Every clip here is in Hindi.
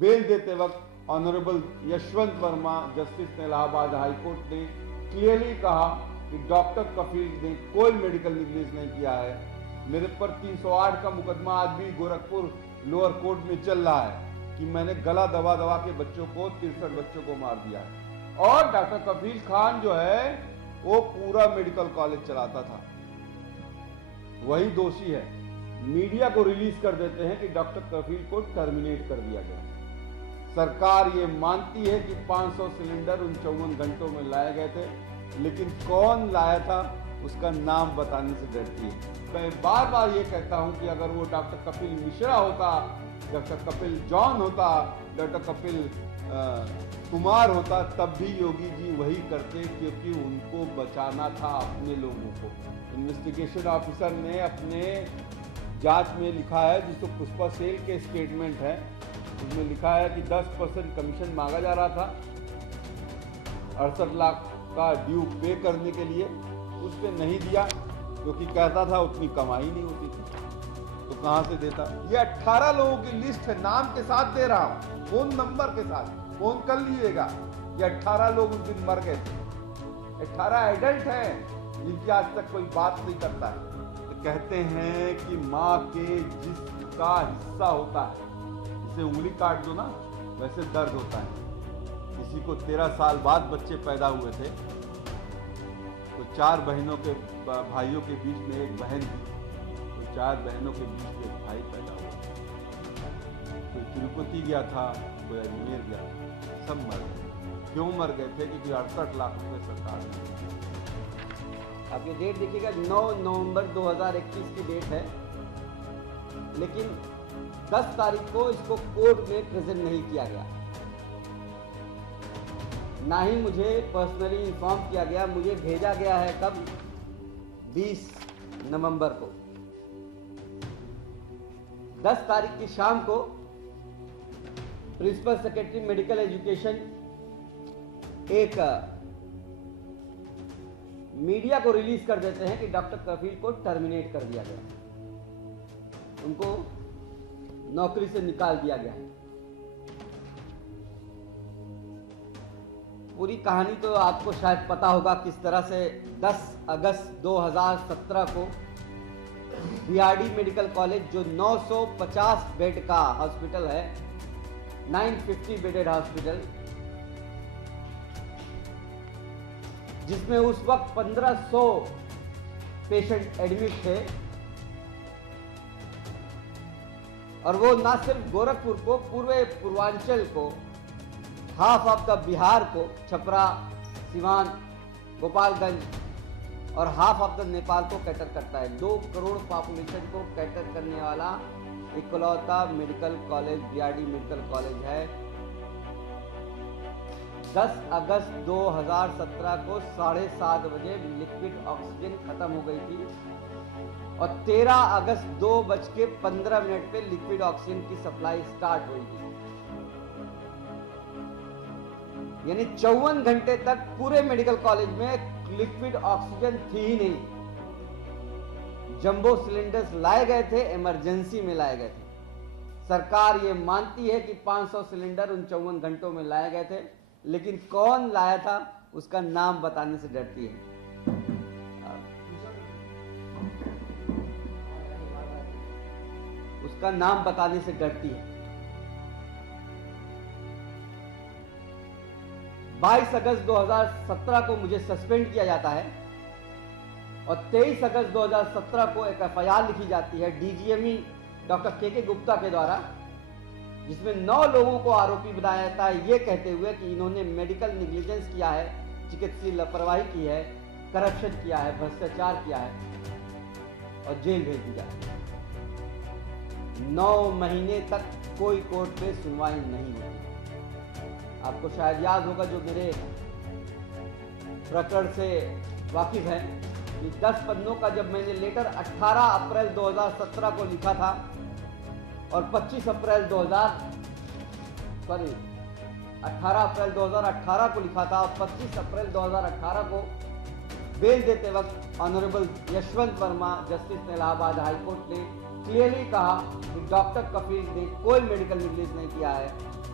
बेल देते वक्त ऑनरेबल यशवंत वर्मा जस्टिस ने इलाहाबाद हाई कोर्ट ने क्लियरली कहा कि डॉक्टर कफील ने कोई मेडिकल निग्लेजेंस नहीं किया है। मेरे पर 308 का मुकदमा आज भी गोरखपुर लोअर कोर्ट में चल रहा है कि मैंने गला दबा दबा के बच्चों को 63 बच्चों को मार दिया है। और डॉक्टर कफील खान जो है वो पूरा मेडिकल कॉलेज चलाता था, वही दोषी है। मीडिया को रिलीज कर देते हैं कि डॉक्टर कफील को टर्मिनेट कर दिया गया। सरकार ये मानती है कि 500 सिलेंडर उन 54 घंटों में लाए गए थे, लेकिन कौन लाया था उसका नाम बताने से डरती है। मैं बार बार ये कहता हूं कि अगर वो डॉक्टर कपिल मिश्रा होता, डॉक्टर कपिल जॉन होता, डॉक्टर कपिल कुमार होता, तब भी योगी जी वही करते, क्योंकि उनको बचाना था अपने लोगों को। इन्वेस्टिगेशन ऑफिसर ने अपने जांच में लिखा है, जिसको पुष्पा सेल के स्टेटमेंट है, उसमें लिखा है कि 10% कमीशन मांगा जा रहा था 68 लाख का ड्यू पे करने के लिए, उस पर नहीं दिया क्योंकि कहता था उतनी कमाई नहीं होती थी, तो कहां से देता। ये 18 लोगों की लिस्ट है, नाम के साथ दे रहा हूं, फोन नंबर के साथ, फोन कर लीजिएगा। ये 18 लोग उस दिन मर गए थे, 18 एडल्ट हैं जिनकी आज तक कोई बात नहीं करता है। तो कहते हैं कि माँ के जिसका हिस्सा होता है, जिसे उंगली काट दो ना, वैसे दर्द होता है। किसी को 13 साल बाद बच्चे पैदा हुए थे, तो 4 बहनों के भाइयों के बीच में एक बहन थी, तो 4 बहनों के बीच में एक भाई पैदा हुआ। कोई तिरुपति गया था, कोई अजमेर गया था, सब मर गए। क्यों मर गए थे? क्योंकि 68 लाख रुपए सरकार ने। आप ये डेट देखिएगा, 9 नवंबर 2021 की डेट है, लेकिन 10 तारीख को इसको कोर्ट में प्रेजेंट नहीं किया गया, ना ही मुझे पर्सनली इन्फॉर्म किया गया। मुझे भेजा गया है कब? 20 नवंबर को। 10 तारीख की शाम को प्रिंसिपल सेक्रेटरी मेडिकल एजुकेशन एक मीडिया को रिलीज कर देते हैं कि डॉक्टर कफील को टर्मिनेट कर दिया गया, उनको नौकरी से निकाल दिया गया है। पूरी कहानी तो आपको शायद पता होगा किस तरह से 10 अगस्त 2017 को बीआरडी मेडिकल कॉलेज, जो 950 बेड का हॉस्पिटल है, 950 बेडेड हॉस्पिटल, जिसमें उस वक्त 1500 पेशेंट एडमिट थे, और वो ना सिर्फ गोरखपुर को, पूर्वांचल को, हाफ ऑफ द बिहार को, छपरा, सिवान, गोपालगंज और हाफ ऑफ द नेपाल को कैटर करता है। 2 करोड़ पॉपुलेशन को कैटर करने वाला इकलौता medical college BRD medical college है। 10 अगस्त 2017 को 7:30 बजे लिक्विड ऑक्सीजन खत्म हो गई थी, और 13 अगस्त 2:15 पे लिक्विड ऑक्सीजन की सप्लाई स्टार्ट हुई थी। यानी 54 घंटे तक पूरे मेडिकल कॉलेज में लिक्विड ऑक्सीजन थी ही नहीं। जंबो सिलेंडर्स लाए गए थे, इमरजेंसी में लाए गए थे। सरकार ये मानती है कि 500 सिलेंडर उन 54 घंटों में लाए गए थे, लेकिन कौन लाया था उसका नाम बताने से डरती है। उसका नाम बताने से डरती है। 22 अगस्त 2017 को मुझे सस्पेंड किया जाता है, और 23 अगस्त 2017 को एक एफआईआर लिखी जाती है डीजीएमई डॉक्टर के गुप्ता के द्वारा, जिसमें 9 लोगों को आरोपी बनाया जाता है, ये कहते हुए कि इन्होंने मेडिकल निग्लिजेंस किया है, चिकित्सीय लापरवाही की है, करप्शन किया है, भ्रष्टाचार किया है, और जेल भेज दिया। 9 महीने तक कोई कोर्ट में सुनवाई नहीं हुई। आपको शायद याद होगा, जो मेरे प्रकरण से वाकिफ हैं, कि 10 पन्नों का जब मैंने लेटर 18 अप्रैल 2017 को लिखा था, और 18 अप्रैल 2018 को लिखा था, और 25 अप्रैल 2018 को बेल देते वक्त ऑनरेबल यशवंत वर्मा जस्टिस ने इलाहाबाद हाई कोर्ट ने क्लियरली कहा कि डॉक्टर कफील ने कोई मेडिकल निगलेंस नहीं किया है,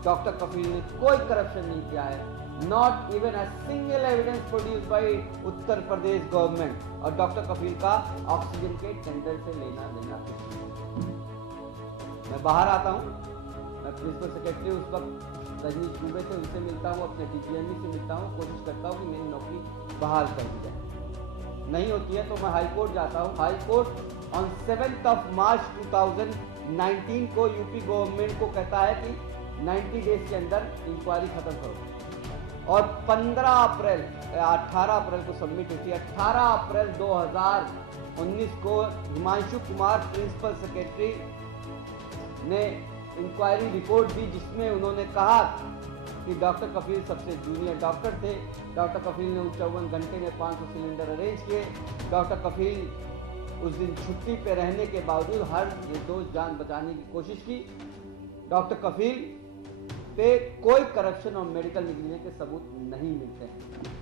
डॉक्टर कफील ने कोई करप्शन नहीं किया है, not even a single evidence produce by Uttar Pradesh government, और डॉक्टर कफील का ऑक्सीजन के टेंडर से लेना देना कुछ नहीं। मैं बाहर आता हूँ, मैं प्रिंसिपल सेक्रेटरी उस वक्त रजनीश दुबे थे, उनसे मिलता हूँ, अपने डीजीएमई से मिलता हूँ, कोशिश करता हूँ कि मेरी नौकरी बहाल कर दी जाए। नहीं होती है तो मैं हाई कोर्ट जाता हूँ। हाई कोर्ट ऑन 7 मार्च 2019 को यूपी गवर्नमेंट को कहता है कि 90 डेज के अंदर इंक्वायरी खत्म करो, और 18 अप्रैल को सबमिट होती है। 18 अप्रैल 2019 को हिमांशु कुमार प्रिंसिपल सेक्रेटरी ने इंक्वायरी रिपोर्ट दी, जिसमें उन्होंने कहा कि डॉक्टर कफील सबसे जूनियर डॉक्टर थे। डॉक्टर कफील ने 54 घंटे में 500 सिलेंडर अरेंज किए। डॉक्टर कफील उस दिन छुट्टी पे रहने के बावजूद हर निर्दोष जान बचाने की कोशिश की। डॉक्टर कफील पे कोई करप्शन और मेडिकल निगलेंस के सबूत नहीं मिलते हैं।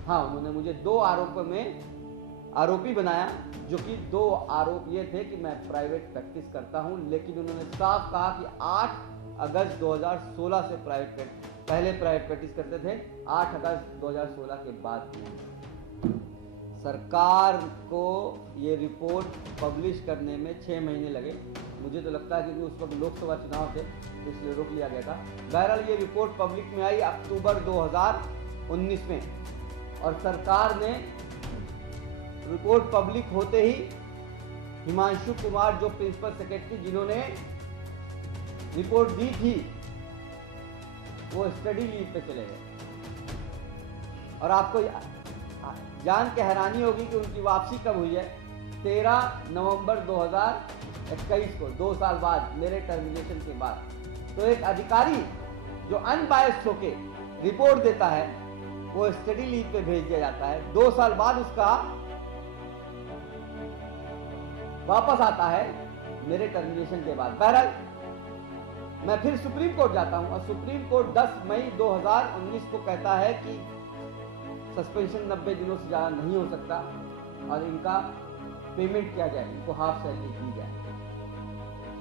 हाँ, उन्होंने मुझे 2 आरोपों में आरोपी बनाया, जो कि 2 आरोप ये थे कि मैं प्राइवेट प्रैक्टिस करता हूं, लेकिन उन्होंने साफ कहा कि 8 अगस्त 2016 से पहले प्राइवेट प्रैक्टिस करते थे, 8 अगस्त 2016 के बाद। सरकार को ये रिपोर्ट पब्लिश करने में 6 महीने लगे। मुझे तो लगता है क्योंकि उस वक्त लोकसभा चुनाव थे, इसलिए रोक लिया गया था। बहरहाल ये रिपोर्ट पब्लिक में आई अक्टूबर 2019 में, और सरकार ने रिपोर्ट पब्लिक होते ही हिमांशु कुमार जो प्रिंसिपल सेक्रेटरी जिन्होंने रिपोर्ट दी थी, वो स्टडी लीव पे चले गए। और आपको जान के हैरानी होगी कि उनकी वापसी कब हुई है? 13 नवंबर 2021 को, 2 साल बाद, मेरे टर्मिनेशन के बाद। तो एक अधिकारी जो अनबायस्ड होके रिपोर्ट देता है, वो स्टडी लीव पे भेज दिया जाता है। 2 साल बाद उसका वापस आता है मेरे टर्मिनेशन के बाद। बहरहाल मैं फिर सुप्रीम कोर्ट जाता हूं, और सुप्रीम कोर्ट 10 मई 2019 को कहता है कि सस्पेंशन 90 दिनों से ज़्यादा नहीं हो सकता, और इनका पेमेंट किया जाए, इनको हाफ सैलरी दी जाए।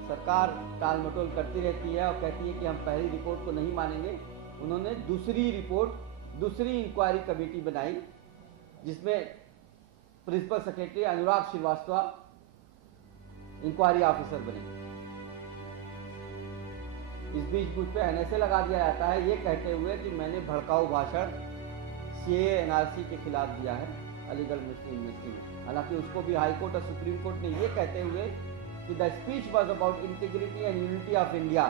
सरकार टाल मटोल करती रहती है और कहती है कि हम पहली रिपोर्ट को नहीं मानेंगे। उन्होंने दूसरी इंक्वायरी कमेटी बनाई, जिसमें प्रिंसिपल सेक्रेटरी अनुराग श्रीवास्तव इंक्वायरी ऑफिसर बने। इस बीच मुझ पे एनएसए लगा दिया जाता है, ये कहते हुए कि मैंने भड़काऊ भाषण सीए एनआरसी के खिलाफ दिया है अलीगढ़ मुस्लिम यूनिवर्सिटी में। हालांकि उसको भी हाई कोर्ट और सुप्रीम कोर्ट ने ये कहते हुए कि the speech was about integrity and unity of India,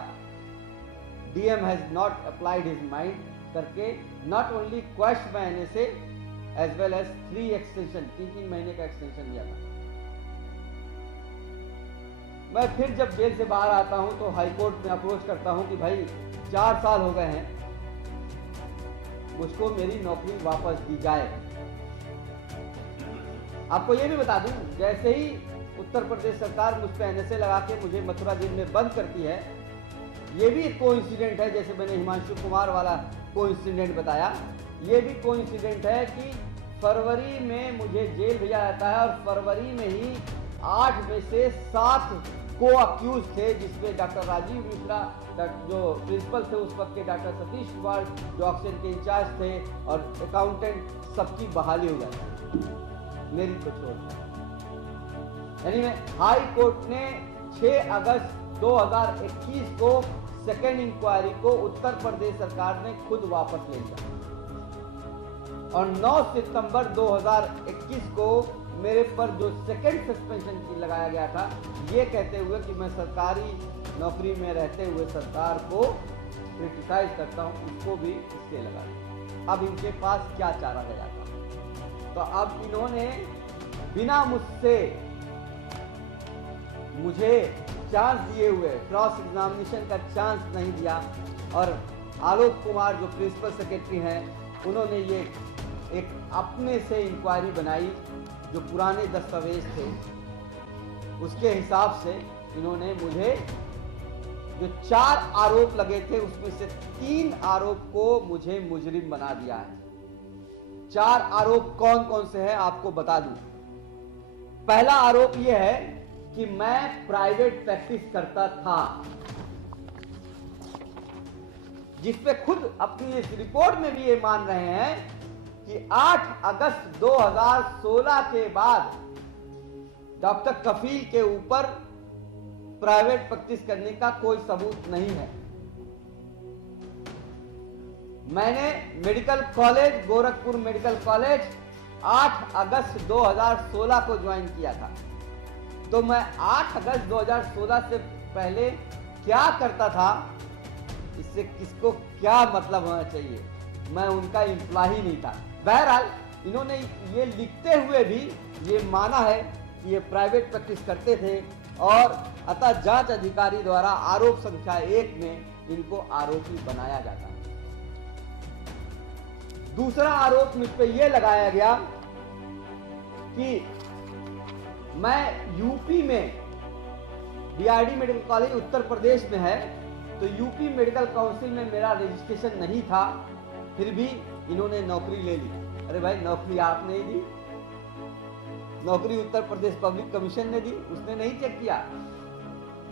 DM has not applied his mind करके not only question by NSA as well as 3 extension, 3 महीने का एक्सटेंशन दिया था। मैं फिर जब जेल से बाहर आता हूं तो हाई कोर्ट में अप्रोच करता हूं कि भाई 4 साल हो गए हैं, मुझको मेरी नौकरी वापस दी जाए। आपको ये भी बता दूं, जैसे ही उत्तर प्रदेश सरकार मुझ पर एनएसए लगा के मुझे मथुरा जेल में बंद करती है, ये भी एक कोइंसिडेंट है, जैसे मैंने हिमांशु कुमार वाला कोइंसिडेंट बताया, ये भी कोइंसिडेंट है कि फरवरी में मुझे जेल भेजा जाता है, और फरवरी में ही 8 में से 7 को अक्यूज थे, जिसमें डॉक्टर राजीव मिश्रा जो प्रिंसिपल थे उस वक्त के, डॉक्टर सतीश कुमार जो ऑक्सीजन के इंचार्ज थे, और अकाउंटेंट, सबकी बहाली हो जाती, मेरी को छोड़। यानी हाई कोर्ट ने 6 अगस्त 2021 को सेकेंड इंक्वायरी को उत्तर प्रदेश सरकार ने खुद वापस ले लिया, और 9 सितंबर 2021 को मेरे पर जो सेकेंड सस्पेंशन की लगाया गया था, ये कहते हुए कि मैं सरकारी नौकरी में रहते हुए सरकार को क्रिटिसाइज करता हूं, उसको भी इससे लगा दिया। अब इनके पास क्या चारा रह जाता? तो अब इन्होंने बिना मुझे चांस दिए हुए, क्रॉस एग्जामिनेशन का चांस नहीं दिया, और आलोक कुमार जो प्रिंसिपल सेक्रेटरी हैं, उन्होंने ये एक अपने से इंक्वायरी बनाई, जो पुराने दस्तावेज थे उसके हिसाब से इन्होंने मुझे जो 4 आरोप लगे थे, उसमें से 3 आरोप को मुझे मुजरिम बना दिया है। 4 आरोप कौन कौन से हैं आपको बता दूं। पहला आरोप यह है कि मैं प्राइवेट प्रैक्टिस करता था, जिसपे खुद अपनी इस रिपोर्ट में भी ये मान रहे हैं कि 8 अगस्त 2016 के बाद डॉक्टर कफील के ऊपर प्राइवेट प्रैक्टिस करने का कोई सबूत नहीं है। मैंने medical college, Gorakhpur medical college 8 अगस्त 2016 को ज्वाइन किया था। तो मैं 8 अगस्त 2016 से पहले क्या करता था, इससे किसको क्या मतलब होना चाहिए, मैं उनका एम्प्लॉय नहीं था। बहरहाल इन्होंने ये लिखते हुए भी ये माना है कि ये प्राइवेट प्रैक्टिस करते थे और अतः जांच अधिकारी द्वारा आरोप संख्या 1 में इनको आरोपी बनाया जाता है। दूसरा आरोप मुझ पे यह लगाया गया कि मैं यूपी में, BRD medical college Uttar Pradesh में है, तो यूपी मेडिकल काउंसिल में मेरा रजिस्ट्रेशन नहीं था, फिर भी इन्होंने नौकरी ले ली। अरे भाई, नौकरी आपने ही दी, नौकरी उत्तर प्रदेश पब्लिक कमीशन ने दी, उसने नहीं चेक किया।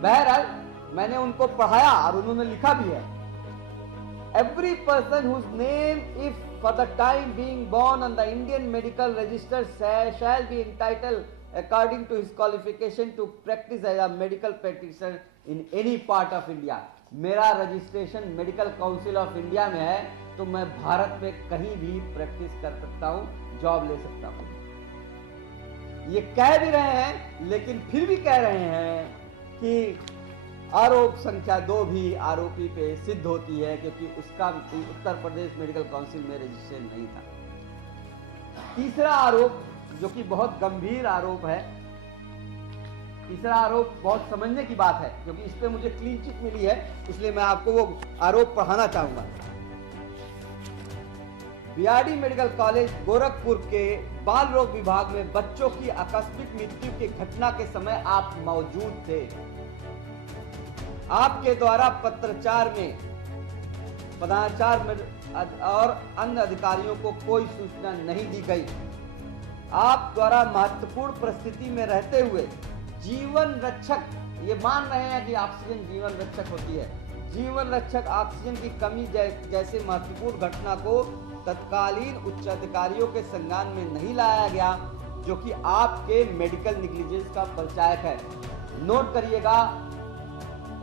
बहरहाल मैंने उनको पढ़ाया और उन्होंने लिखा भी है, every person whose name if for the time being born on the Indian medical register shall be entitled according to his qualification to practice as a medical practitioner in any part of India। मेरा registration medical council of India में है, तो मैं भारत में कहीं भी प्रैक्टिस कर सकता हूं, जॉब ले सकता हूं। ये कह भी रहे हैं, लेकिन फिर भी कह रहे हैं कि आरोप संख्या 2 भी आरोपी पे सिद्ध होती है, क्योंकि उसका उत्तर प्रदेश मेडिकल काउंसिल में रजिस्ट्रेशन नहीं था। तीसरा आरोप, जो कि बहुत गंभीर आरोप है, तीसरा आरोप बहुत समझने की बात है, क्योंकि इस पे मुझे क्लीन चिट मिली है, इसलिए मैं आपको वो आरोप पढ़ाना चाहूंगा। बीआरडी मेडिकल कॉलेज गोरखपुर के बाल रोग विभाग में बच्चों की आकस्मिक मृत्यु की घटना के समय आप मौजूद थे। आपके द्वारा पत्राचार में प्रधानाचार्य और अन्य अधिकारियों को कोई सूचना नहीं दी गई। आप द्वारा महत्वपूर्ण परिस्थिति में रहते हुए जीवन रक्षक, ये मान रहे हैं कि ऑक्सीजन जीवन रक्षक होती है, जीवन रक्षक ऑक्सीजन की कमी जैसे महत्वपूर्ण घटना को तत्कालीन उच्च अधिकारियों के संज्ञान में नहीं लाया गया, जो कि आपके मेडिकल नेग्लिजेंस का परिचायक है। नोट करिएगा,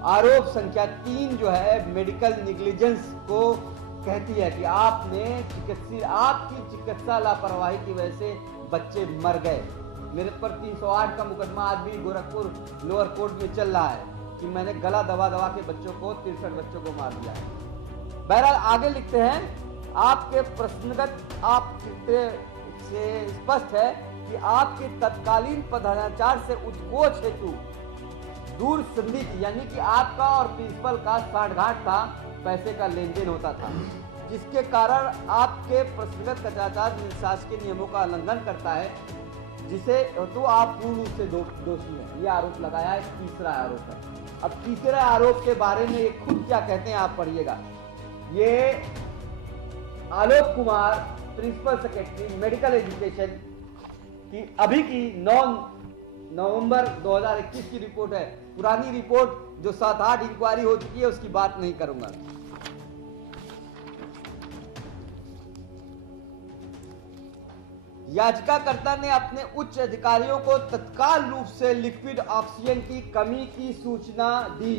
आरोप संख्या 3 जो है मेडिकल नेग्लिजेंस को कहती है कि आपकी चिकित्सा लापरवाही की वजह से बच्चे मर गए। मेरे पर 308 का मुकदमा आज भी गोरखपुर लोअर कोर्ट में चल रहा है कि मैंने गला दबा के बच्चों को 63 बच्चों को मार दिया है। बहरहाल आगे लिखते हैं, आपके प्रश्नगत आप से स्पष्ट है कि आपके तत्कालीन प्रधानाचार्य से उद्घोष हेतु दूर संधि थी, यानी कि आपका और प्रिंसिपल का साठगांठ था, पैसे का लेन देन होता था, जिसके कारण आपके प्रश्नगत कदाचार शासकीय नियमों का उल्लंघन करता है, जिसे तो आप पूर्ण रूप से दोषी हैं। ये आरोप लगाया है, तीसरा आरोप है। अब तीसरे आरोप के बारे में ये खुद क्या कहते हैं, आप पढ़िएगा। ये Alok Kumar, principal secretary medical education की अभी की 9 नवंबर 2021 की रिपोर्ट है। पुरानी रिपोर्ट जो 7-8 इंक्वायरी हो चुकी है, उसकी बात नहीं करूंगा। याचिकाकर्ता ने अपने उच्च अधिकारियों को तत्काल रूप से लिक्विड ऑक्सीजन की कमी की सूचना दी।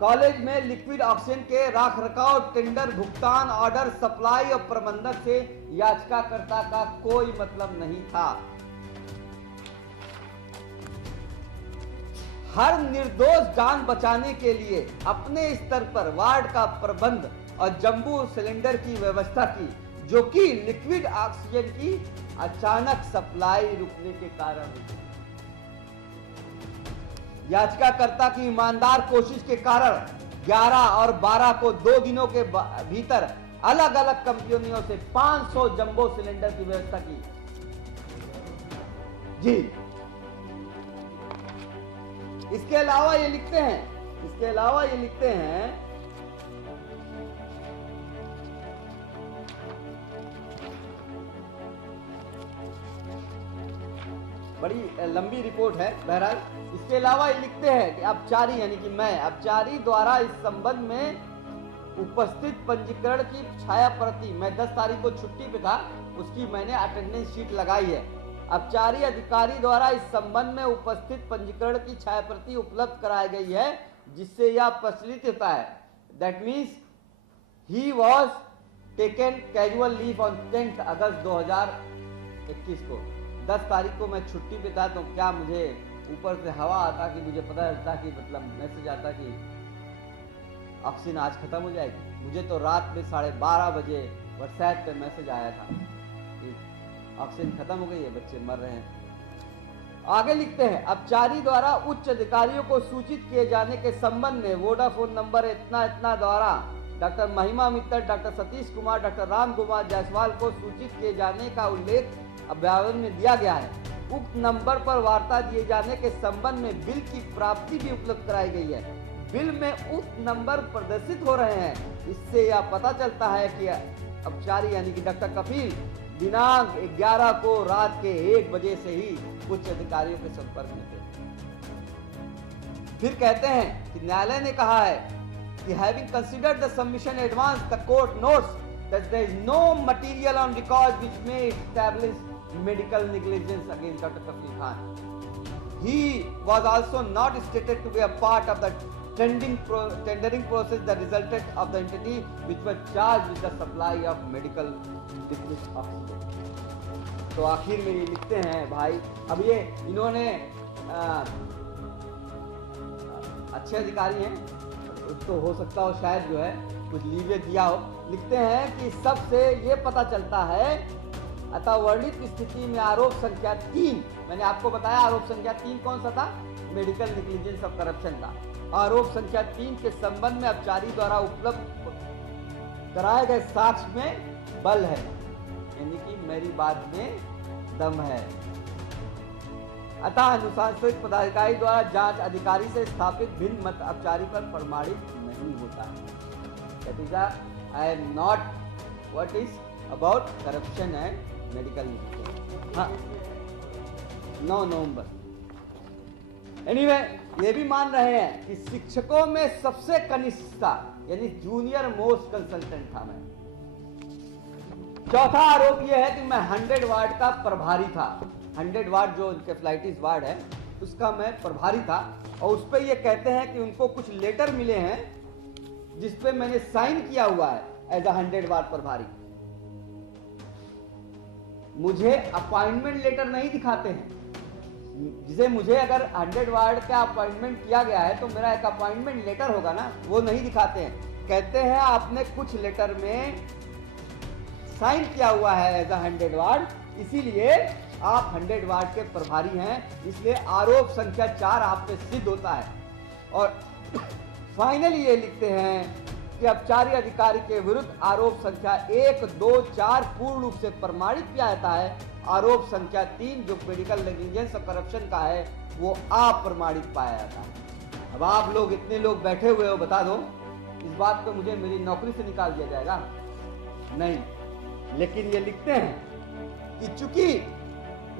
कॉलेज में लिक्विड ऑक्सीजन के रखरखाव, टेंडर, भुगतान, ऑर्डर, सप्लाई और प्रबंधन से याचिकाकर्ता का कोई मतलब नहीं था। हर निर्दोष जान बचाने के लिए अपने स्तर पर वार्ड का प्रबंध और जंबू सिलेंडर की व्यवस्था की, जो कि लिक्विड ऑक्सीजन की अचानक सप्लाई रुकने के कारण हुई। याचिकाकर्ता की ईमानदार कोशिश के कारण 11 और 12 को 2 दिनों के भीतर अलग अलग कंपनियों से 500 जंबो सिलेंडर की व्यवस्था की। जी, इसके अलावा ये लिखते हैं बड़ी लंबी रिपोर्ट है। बहरहाल इसके अलावा ये लिखते हैं कि अपचारी यानी कि मैं अपचारी द्वारा इस संबंध में उपस्थित पंजीकरण की छाया प्रति, मैं 10 तारीख को छुट्टी पे था, उसकी मैंने अटेंडेंस शीट लगाई है। अपचारी अधिकारी द्वारा इस संबंध में उपस्थित पंजीकरण की छाया प्रति उपलब्ध कराई गई है, जिससे यह प्रचलित होता है। That means he was taken casual leave on 10 अगस्त 2021 को। 10 तारीख को मैं छुट्टी पे था, तो क्या मुझे ऊपर से हवा आता कि मुझे पता चलता कि मतलब मैसेज आता कि ऑक्सीजन आज खत्म हो जाएगी। मुझे तो रात में 12:30 बजे व्हाट्सएप पे मैसेज आया था कि ऑक्सीजन खत्म हो गई है, बच्चे मर रहे हैं। आगे लिखते हैं, अपचारी द्वारा उच्च अधिकारियों को सूचित किए जाने के संबंध में वोडाफोन नंबर इतना इतना द्वारा डॉक्टर महिमा मित्तल, डॉक्टर सतीश कुमार, डॉक्टर राम कुमार जायसवाल को सूचित किए जाने का उल्लेख अभ्यावन में दिया गया है। उक्त नंबर पर वार्ता दिए जाने के संबंध में बिल की प्राप्ति भी उपलब्ध कराई गई है। बिल में उक्त नंबर प्रदर्शित हो रहे हैं। इससे यह पता चलता है कि अपचारी यानी कि डॉक्टर कपिल दिनांक 11 को रात के 1 बजे से ही उच्च अधिकारियों के संपर्क में थे। फिर कहते हैं कि न्यायालय ने कहा है कि having considered the submission advance, the court notes that there is no material on record which may establish medical negligence against doctor Kapil Khan. He was also not stated to be a part of the tendering process that resulted of the entity which was charged with the supply of medical liquid oxygen. तो आखिर में ये लिखते हैं भाई, अब ये इन्होंने अच्छे अधिकारी हैं तो हो सकता हो शायद जो है कुछ लीवे दिया हो। लिखते हैं कि सबसे ये पता चलता है, अतः वर्णित स्थिति में आरोप संख्या 3, मैंने आपको बताया आरोप संख्या 3 कौन सा था, मेडिकल नेग्लिजेंस ऑफ करप्शन था। आरोप संख्या 3 के संबंध में अपचारी द्वारा उपलब्ध कराए गए साक्ष्य में बल है, यानी कि मेरी बात में दम है। अतः अनुशासनिक पदाधिकारी द्वारा जांच अधिकारी से स्थापित भिन्न मत अपचारी पर प्रमाणित नहीं होता है। That is I am not what is about corruption and medical negligence. हाँ, 9 नवंबर। एनीवे ये भी मान रहे हैं कि शिक्षकों में सबसे कनिष्ठ था, यानी जूनियर मोस्ट कंसल्टेंट था मैं। चौथा आरोप यह है कि मैं 100 वार्ड का प्रभारी था। 100 वार्ड जो इंकेफ्लाइटिस वार्ड है उसका मैं प्रभारी था, और उस पर यह कहते हैं कि उनको कुछ लेटर मिले हैं जिसपे मैंने साइन किया हुआ है एज अ 100 वार्ड प्रभारी। मुझे अपॉइंटमेंट लेटर नहीं दिखाते हैं, जिसे मुझे अगर 100 वार्ड का अपॉइंटमेंट किया गया है तो मेरा एक अपॉइंटमेंट लेटर होगा ना, वो नहीं दिखाते हैं। कहते हैं आपने कुछ लेटर में साइन किया हुआ है एज अ 100 वार्ड, इसीलिए आप 100 वार्ड के प्रभारी हैं, इसलिए आरोप संख्या 4 आप पे सिद्ध होता है। और फाइनली ये लिखते हैं कि अपचारी अधिकारी के विरुद्ध आरोप संख्या 1, 2, 4 पूर्ण रूप से प्रमाणित किया जाता है। आरोप संख्या 3 जो मेडिकल नेग्लिजेंस और करप्शन का है वो अप्रमाणित पाया जाता है। अब आप लोग इतने लोग बैठे हुए हो, बता दो इस बात को मुझे मेरी नौकरी से निकाल दिया जाएगा? नहीं। लेकिन ये लिखते हैं कि चूंकि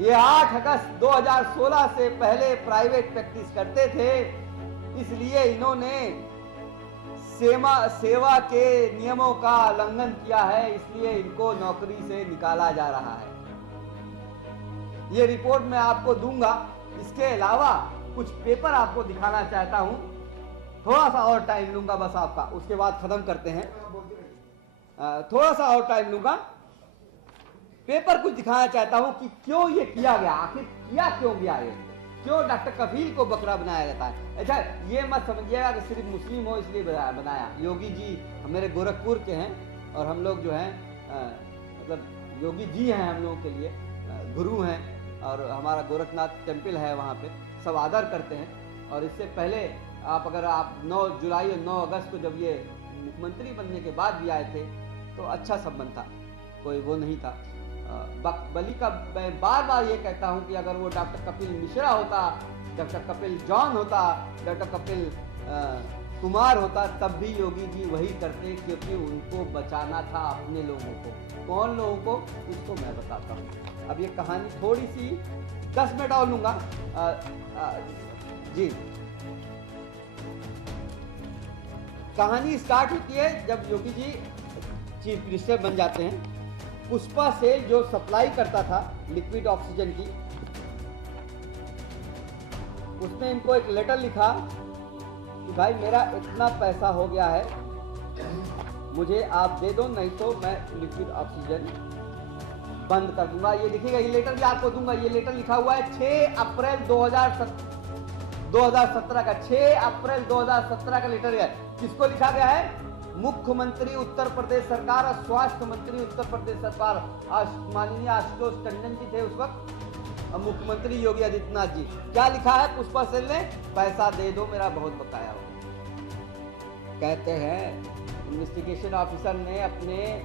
ये 8 अगस्त 2016 से पहले प्राइवेट प्रैक्टिस करते थे, इसलिए इन्होंने सेवा के नियमों का उल्लंघन किया है, इसलिए इनको नौकरी से निकाला जा रहा है। ये रिपोर्ट मैं आपको दूंगा। इसके अलावा कुछ पेपर आपको दिखाना चाहता हूं, थोड़ा सा और टाइम लूंगा बस आपका, उसके बाद खत्म करते हैं। थोड़ा सा और टाइम लूंगा। पेपर कुछ दिखाना चाहता हूं कि क्यों ये किया गया, आखिर किया क्यों गया ये, क्यों डॉक्टर कफील को बकरा बनाया जाता है। अच्छा, ये मत समझिएगा कि सिर्फ मुस्लिम हो इसलिए बनाया। योगी जी मेरे गोरखपुर के हैं और हम लोग जो हैं मतलब योगी जी हैं हम लोगों के लिए, गुरु हैं, और हमारा गोरखनाथ टेम्पल है वहाँ पे, सब आदर करते हैं। और इससे पहले अगर आप 9 जुलाई और 9 अगस्त को जब ये मुख्यमंत्री बनने के बाद भी आए थे तो अच्छा संबंध था, कोई वो नहीं था। बली का मैं बार बार ये कहता हूँ कि अगर वो डॉक्टर कपिल मिश्रा होता, डॉक्टर कपिल जॉन होता, डॉक्टर कपिल कुमार होता तब भी योगी जी वही करते, क्योंकि उनको बचाना था अपने लोगों को। कौन लोगों को, उसको मैं बताता हूँ। अब ये कहानी थोड़ी सी 10 मिनट और लूंगा। जी, कहानी स्टार्ट होती है जब योगी जी चीफ मिनिस्टर बन जाते हैं। पुष्पा सेल जो सप्लाई करता था लिक्विड ऑक्सीजन की, उसने इनको एक लेटर लिखा कि भाई मेरा इतना पैसा हो गया है, मुझे आप दे दो, नहीं तो मैं लिक्विड ऑक्सीजन बंद कर दूंगा। ये देखिएगा, ये लेटर भी आपको दूंगा। ये लेटर लिखा हुआ है 6 अप्रैल 2017 का। 6 अप्रैल 2017 का लेटर है। किसको लिखा गया है? मुख्यमंत्री उत्तर प्रदेश सरकार और स्वास्थ्य मंत्री उत्तर प्रदेश सरकार माननीय आशुतोष टंडन जी थे उस वक्त, और मुख्यमंत्री योगी आदित्यनाथ जी। क्या लिखा है पुष्पा सेल ने? पैसा दे दो, मेरा बहुत बकाया हो। कहते हैं इन्वेस्टिगेशन ऑफिसर ने अपने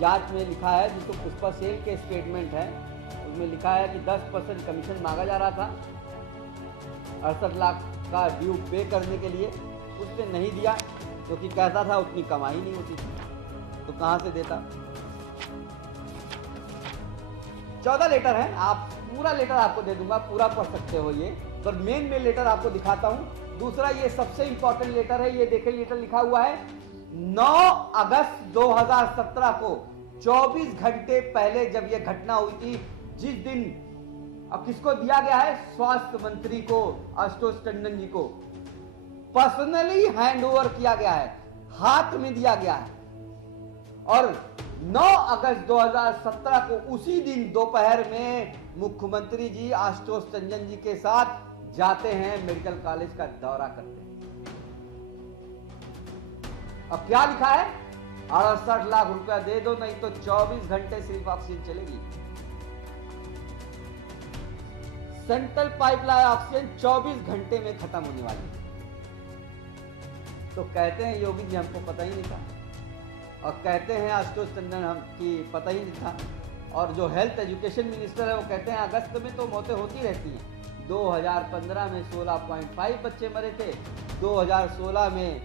जांच में लिखा है, जिसको पुष्पा सेल के स्टेटमेंट है, उसमें लिखा है कि 10% कमीशन मांगा जा रहा था 68 लाख का ड्यू पे करने के लिए। उसने नहीं दिया, क्योंकि कहता था उतनी कमाई नहीं होती थी, तो कहां से देता। 14 लेटर है, आप पूरा लेटर आपको दे दूंगा, पूरा पढ़ सकते हो ये, पर मेन लेटर आपको दिखाता हूं। दूसरा ये सबसे इंपॉर्टेंट लेटर है, ये देखिए लेटर लिखा हुआ है 9 अगस्त 2017 को, 24 घंटे पहले जब ये घटना हुई थी, जिस दिन अब किसको दिया गया है? स्वास्थ्य मंत्री को, आशुतोष टंडन जी को पर्सनली हैंड ओवर किया गया है, हाथ में दिया गया है। और 9 अगस्त 2017 को उसी दिन दोपहर में मुख्यमंत्री जी आशुतोष टंडन जी के साथ जाते हैं, मेडिकल कॉलेज का दौरा करते हैं। अब क्या लिखा है? 68 लाख रुपया दे दो, नहीं तो 24 घंटे सिर्फ ऑक्सीजन चलेगी। सेंट्रल पाइपलाइन ऑक्सीजन 24 घंटे में खत्म होने वाली है। तो कहते हैं योगी जी हमको पता ही नहीं था, और कहते हैं आशुतोष टंडन हम कि पता ही नहीं था, और जो हेल्थ एजुकेशन मिनिस्टर है वो कहते हैं अगस्त में तो मौतें होती रहती हैं। 2015 में 16.5 बच्चे मरे थे, 2016 में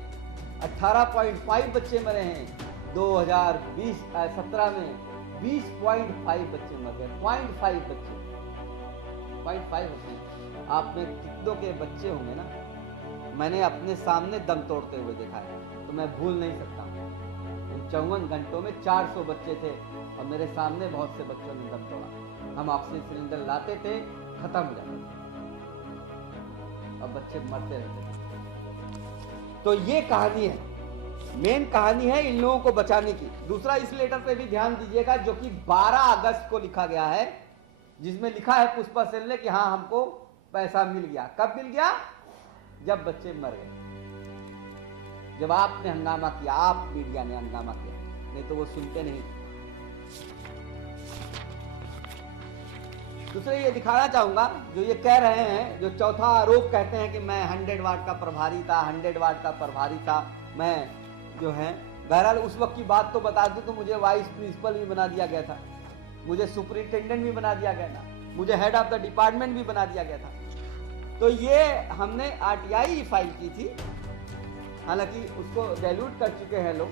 18.5 बच्चे मरे हैं, 2017 में 20.5 बच्चे मर गए। 0.5 बच्चे, 0.5 बच्चे। आप में कितनों के बच्चे होंगे ना, मैंने अपने सामने दम तोड़ते हुए देखा है, तो मैं भूल नहीं सकता। 54 घंटों में 400 बच्चे थे, और मेरे सामने बहुत से बच्चों ने दम तोड़ा। हम ऑक्सीजन सिलेंडर लाते थे, खत्म हो जाते थे, अब बच्चे मरते रहते थे। तो ये कहानी है, मेन कहानी है इन लोगों को बचाने की। दूसरा, इस लेटर पे भी ध्यान दीजिएगा, जो कि 12 अगस्त को लिखा गया है, जिसमें लिखा है पुष्पा सेल ने कि हाँ हमको पैसा मिल गया। कब मिल गया? जब बच्चे मर गए, जब आपने हंगामा किया, आप मीडिया ने हंगामा किया, नहीं तो वो सुनते नहीं। दूसरे ये दिखाना चाहूंगा, जो ये कह रहे हैं, जो चौथा आरोप कहते हैं कि मैं 100 वाट का प्रभारी था, 100 वाट का प्रभारी था, मैं जो है। बहरहाल उस वक्त की बात तो बता दूं तो मुझे वाइस प्रिंसिपल भी बना दिया गया था, मुझे सुपरिटेंडेंट भी बना दिया गया था, मुझे हेड ऑफ द डिपार्टमेंट भी बना दिया गया था। तो ये हमने आरटीआई फाइल की थी, हालांकि उसको डाइल्यूट कर चुके हैं लोग।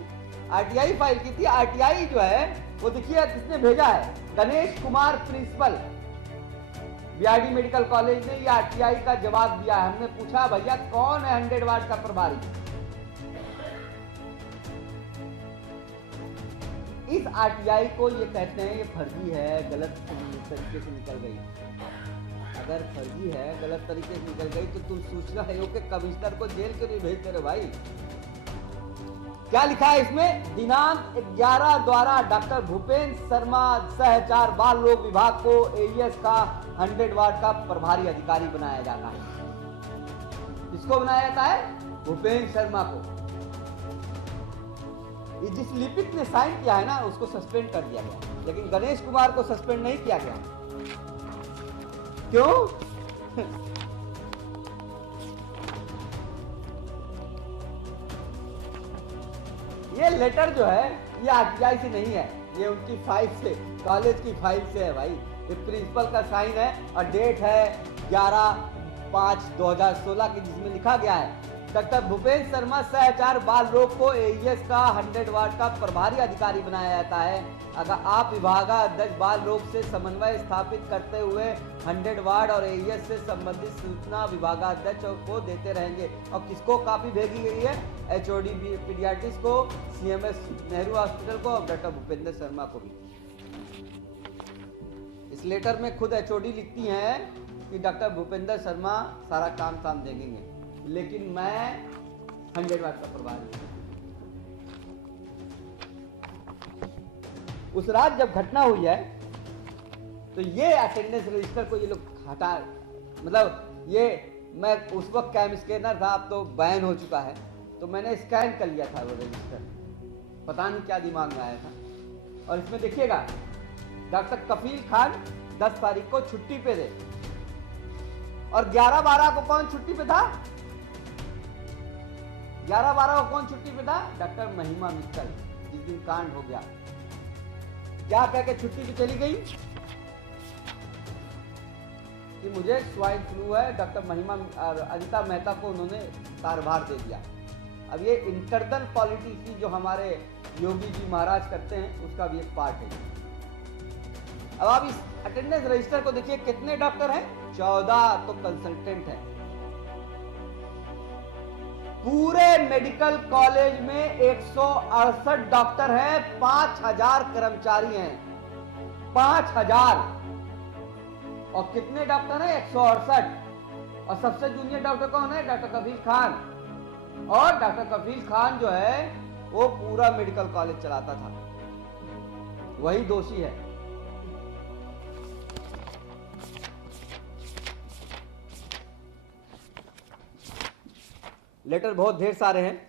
आरटीआई फाइल की थी। आरटीआई जो है वो देखिए किसने भेजा है? Ganesh Kumar principal, BRD medical college ने ये आरटीआई का जवाब दिया है। हमने पूछा भैया कौन है 100 वाट का प्रभारी? इस आरटीआई को ये कहते हैं ये फर्जी है, गलत तरीके से निकल गई। अगर फर्जी है, गलत तरीके से निकल गई, तो तुम सूचना आयोग के कमिश्नर को जेल क्यों नहीं भेजते रहे भाई? क्या लिखा है इसमें? दिनांक 11 द्वारा डॉक्टर भूपेंद्र शर्मा सहचार बाल रोग विभाग को एईएस का 100 वाट का प्रभारी अधिकारी बनाया जाता है। किसको बनाया जाता है? भूपेंद्र शर्मा को। जिस लिपिक ने साइन किया है ना, उसको सस्पेंड कर दिया गया, लेकिन गणेश कुमार को सस्पेंड नहीं किया गया। क्यों? ये लेटर जो है ये आरटीआई से नहीं है, ये उनकी फाइल से, कॉलेज की फाइल से है भाई। ये प्रिंसिपल का साइन है और डेट है 11/5/2016 की, जिसमें लिखा गया है डॉक्टर भूपेंद्र शर्मा सहचार बाल रोग को एईएस का 100 वार्ड का प्रभारी अधिकारी बनाया जाता है। अगर आप विभागाध्यक्ष बाल रोग से समन्वय स्थापित करते हुए 100 वार्ड और एईएस से संबंधित सूचना विभागाध्यक्ष को देते रहेंगे। और किसको कॉपी भेजी गई है? एचओडी पीडियाट्रिक्स को, सीएमएस नेहरू हॉस्पिटल को और डॉक्टर भूपेंद्र शर्मा को भी। इस लेटर में खुद एचओडी लिखती हैं कि डॉक्टर भूपेंद्र शर्मा सारा काम देखेंगे, लेकिन मैं 100 वाट का प्रभारी। उस रात जब घटना हुई है तो ये अटेंडेंस रजिस्टर को ये लोग हटा, मतलब ये मैं उस वक्त कैम स्कैनर था, अब तो बैन हो चुका है, तो मैंने स्कैन कर लिया था वो रजिस्टर। पता नहीं क्या दिमाग में आया था। और इसमें देखिएगा डॉक्टर कफील खान 10 तारीख को छुट्टी पे थे और 11-12 को कौन छुट्टी पे था? 11-12 को कौन छुट्टी पे था? डॉक्टर महिमा मित्तल, जिस दिन कांड हो गया। क्या कह के छुट्टी पे चली गई कि मुझे स्वाइन फ्लू है। डॉक्टर महिमा अनिता मेहता को उन्होंने कार्यभार दे दिया। अब ये इंटरनल पॉलिटिक्स की जो हमारे योगी जी महाराज करते हैं उसका भी एक पार्ट है। अब आप इस अटेंडेंस रजिस्टर को देखिए, कितने डॉक्टर हैं? 14 तो कंसल्टेंट हैं। पूरे मेडिकल कॉलेज में 168 डॉक्टर हैं, 5000 कर्मचारी हैं, 5000। और कितने डॉक्टर हैं? 168। और सबसे जूनियर डॉक्टर कौन है? डॉक्टर कफील खान। और डॉक्टर कफील खान जो है वो पूरा मेडिकल कॉलेज चलाता था, वही दोषी है। लेटर बहुत ढेर सारे हैं।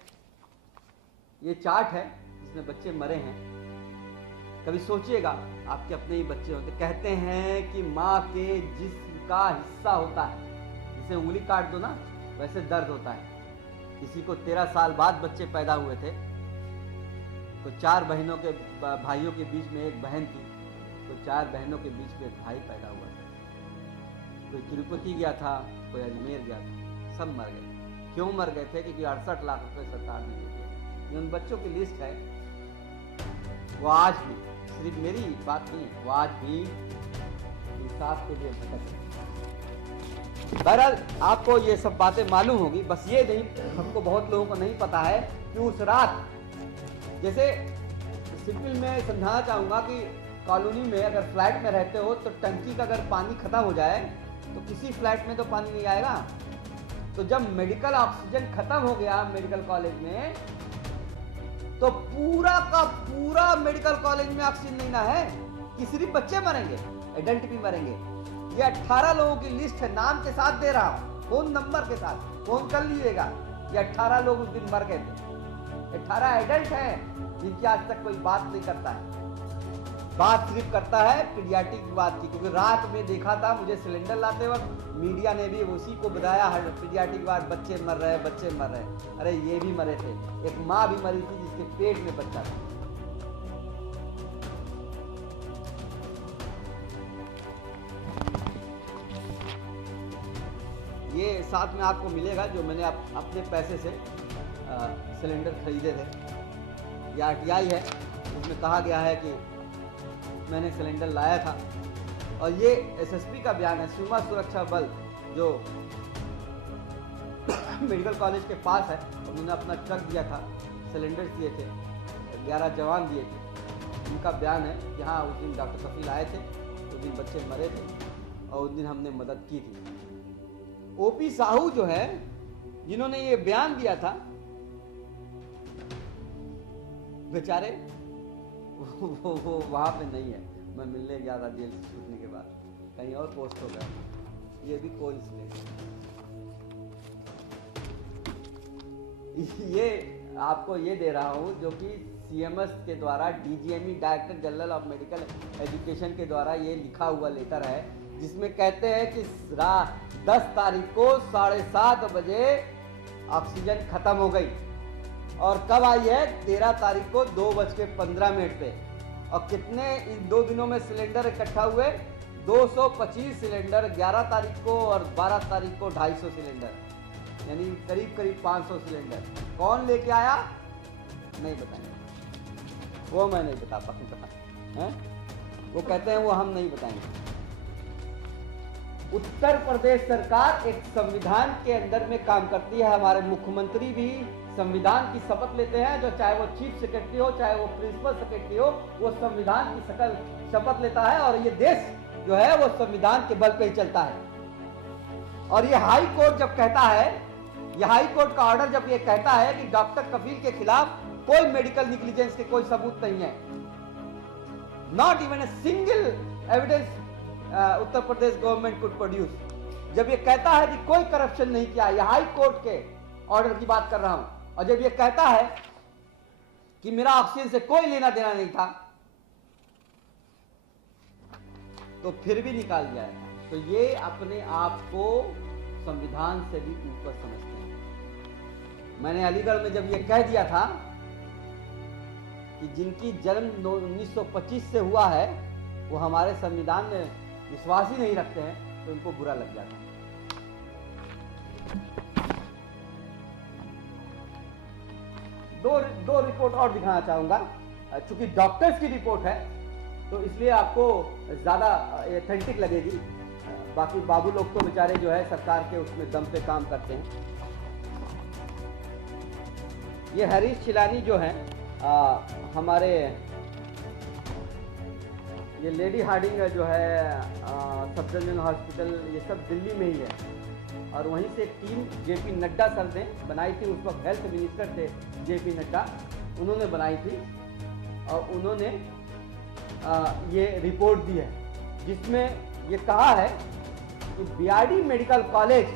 ये चार्ट है जिसमें बच्चे मरे हैं। कभी सोचिएगा, आपके अपने ही बच्चे होते, कहते हैं कि माँ के जिस्म का हिस्सा होता है, जिसे उंगली काट दो ना वैसे दर्द होता है। किसी को 13 साल बाद बच्चे पैदा हुए थे, तो 4 बहनों के भाइयों के बीच में एक बहन थी, तो 4 बहनों के बीच में एक भाई पैदा हुआ था। कोई तिरुपति गया था, कोई अजमेर गया था, सब मर गए। क्यों मर गए थे? क्योंकि 68 लाख रुपए सरकार ने दे दिए। ये उन बच्चों की लिस्ट है। वो आज भी, सिर्फ मेरी बात नहीं, वो आज भी इंसाफ के लिए भटक रहे। बहरहाल आपको ये सब बातें मालूम होगी, बस ये नहीं, हमको बहुत लोगों को नहीं पता है कि उस रात, जैसे सिंपल मैं समझाना चाहूंगा कि कॉलोनी में अगर फ्लैट में रहते हो तो टंकी का अगर पानी खत्म हो जाए तो किसी फ्लैट में तो पानी नहीं आएगा। तो जब मेडिकल ऑक्सीजन खत्म हो गया मेडिकल कॉलेज में, तो पूरा का पूरा मेडिकल कॉलेज में ऑक्सीजन नहीं ना है कि सिर्फ बच्चे मरेंगे, एडल्ट भी मरेंगे। ये 18 लोगों की लिस्ट है, नाम के साथ दे रहा हूं, फोन नंबर के साथ, फोन कर लीजिएगा। ये 18 लोग उस दिन मर गए थे। 18 एडल्ट हैं जिनकी आज तक कोई बात नहीं करता है। बात सिर्फ करता है पीडियाट्रिक की बात की, क्योंकि रात में देखा था मुझे सिलेंडर लाते वक्त मीडिया ने भी उसी को बताया, पीडियाट्रिक वार्ड बच्चे मर रहे हैं, बच्चे मर रहे हैं। अरे ये भी मरे थे, एक माँ भी मरी थी जिसके पेट में बच्चा था। ये साथ में आपको मिलेगा जो मैंने अपने पैसे से सिलेंडर खरीदे थे। ये आरटीआई है, उसमें कहा गया है कि मैंने सिलेंडर लाया था। और ये एसएसपी का बयान है। सीमा सुरक्षा बल जो मेडिकल कॉलेज के पास है, उन्होंने अपना ट्रक दिया था, सिलेंडर दिए थे, 11 जवान दिए थे। उनका बयान है कि हाँ उस दिन डॉक्टर कफील आए थे, उस दिन बच्चे मरे थे और उस दिन हमने मदद की थी। ओपी साहू जो है जिन्होंने ये बयान दिया था, बेचारे वो वहां पे नहीं है। मैं मिलने गया था जेल से छूटने के बाद, कहीं और पोस्ट हो गया। ये भी कोइंसिडेंस। ये आपको ये दे रहा हूँ जो कि सीएमएस के द्वारा DGME director general of medical education के द्वारा ये लिखा हुआ लेटर है, जिसमें कहते हैं कि 10 तारीख को 7:30 बजे ऑक्सीजन खत्म हो गई। और कब आई है? 13 तारीख को 2:15 पे। और कितने इन 2 दिनों में सिलेंडर इकट्ठा हुए? 225 सिलेंडर 11 तारीख को और 12 तारीख को 250 सिलेंडर। यानी करीब करीब 500 सिलेंडर। कौन लेके आया नहीं बताएंगे, वो मैं नहीं बता पाऊंगा, हैं? वो कहते हैं वो हम नहीं बताएंगे। उत्तर प्रदेश सरकार एक संविधान के अंदर में काम करती है। हमारे मुख्यमंत्री भी संविधान की शपथ लेते हैं, जो चाहे वो चीफ सेक्रेटरी हो, चाहे वो प्रिंसिपल सेक्रेटरी हो, वो संविधान की सकल शपथ लेता है। और ये देश जो है वो संविधान के बल पे ही चलता है। और ये हाई कोर्ट जब कहता है, ये हाई कोर्ट का ऑर्डर जब ये कहता है कि डॉक्टर कफील के खिलाफ कोई मेडिकल निग्लिजेंस के कोई सबूत नहीं है, not even a single evidence Uttar Pradesh government could produce, जब ये कहता है कि कोई करप्शन नहीं किया, ये हाई कोर्ट के ऑर्डर की बात कर रहा हूं, और जब ये कहता है कि मेरा ऑक्सीजन से कोई लेना देना नहीं था, तो फिर भी निकाल दिया है। तो ये अपने आप को संविधान से भी ऊपर समझते हैं। मैंने अलीगढ़ में जब ये कह दिया था कि जिनकी जन्म 1925 से हुआ है वो हमारे संविधान में विश्वास ही नहीं रखते हैं, तो उनको बुरा लग जाता है। दो रिपोर्ट और दिखाना चाहूंगा, चूंकि डॉक्टर्स की रिपोर्ट है तो इसलिए आपको ज्यादा एथेंटिक लगेगी। बाकी बाबू लोग तो बेचारे जो है सरकार के उसमें दम पे काम करते हैं। ये हरीश चिलानी जो हैं हमारे, ये लेडी हार्डिंग जो है सब डिविजनल हॉस्पिटल, ये सब दिल्ली में ही है। और वहीं से एक टीम जेपी नड्डा सर ने बनाई थी, उस वक्त हेल्थ मिनिस्टर थे जेपी नड्डा, उन्होंने बनाई थी। और उन्होंने ये रिपोर्ट दी है जिसमें ये कहा है कि बीआरडी मेडिकल कॉलेज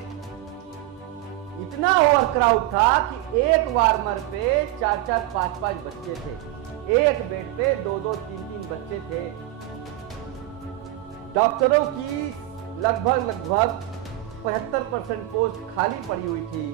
इतना ओवर क्राउड था कि एक वार्मर पे 4-4, 5-5 बच्चे थे, एक बेड पे 2-2, 3-3 बच्चे थे। डॉक्टरों की लगभग 75% पोस्ट खाली पड़ी हुई थी।